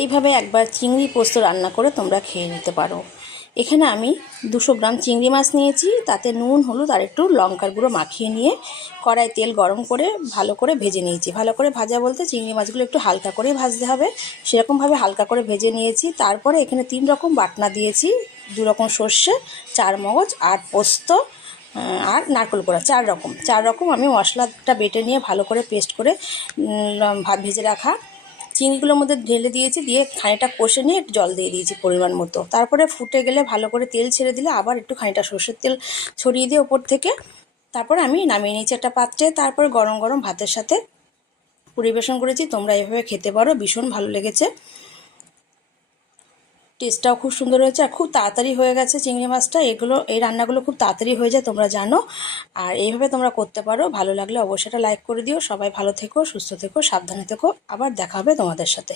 এইভাবে একবার চিংড়ি পোস্ত রান্না করে তোমরা খেয়ে নিতে পারো। এখানে আমি 200 গ্রাম চিংড়ি মাছ নিয়েছি, তাতে নুন হলুদ আর একটু লঙ্কার গুঁড়ো মাখিয়ে নিয়ে কড়াই তেল গরম করে ভালো করে ভেজে নিয়েছি। ভালো করে ভাজা বলতে চিংড়ি মাছগুলো একটু হালকা করে ভাজতে হবে, সেরকমভাবে হালকা করে ভেজে নিয়েছি। তারপরে এখানে 3 রকম বাটনা দিয়েছি, 2 রকম সর্ষে, 4 মগজ, 8 পোস্ত আর নারকেল কোড়া, 4 রকম আমি মশলাটা বেটে নিয়ে ভালো করে পেস্ট করে ভেজে রাখা চিংড়িগুলোর মধ্যে ঢেলে দিয়েছি, দিয়ে খানিকটা কষে নিয়ে একটু জল দিয়ে দিয়েছি পরিমাণ মতো। তারপরে ফুটে গেলে ভালো করে তেল ছেড়ে দিলে আবার একটু খানিকটা সর্ষের তেল ছড়িয়ে দিয়ে ওপর থেকে তারপরে আমি নামিয়ে নিয়েছি একটা পাত্রে। তারপরে গরম গরম ভাতের সাথে পরিবেশন করেছি। তোমরা এভাবে খেতে পারো, ভীষণ ভালো লেগেছে, টেস্টটাও খুব সুন্দর হয়েছে আর খুব তাড়াতাড়ি হয়ে গেছে চিংড়ি মাছটা। এই রান্নাগুলো খুব তাড়াতাড়ি হয়ে যায়, তোমরা জানো। আর এইভাবে তোমরা করতে পারো। ভালো লাগলে অবশ্যই একটা লাইক করে দিও। সবাই ভালো থেকো, সুস্থ থেকো, সাবধানে থেকো। আবার দেখা হবে তোমাদের সাথে।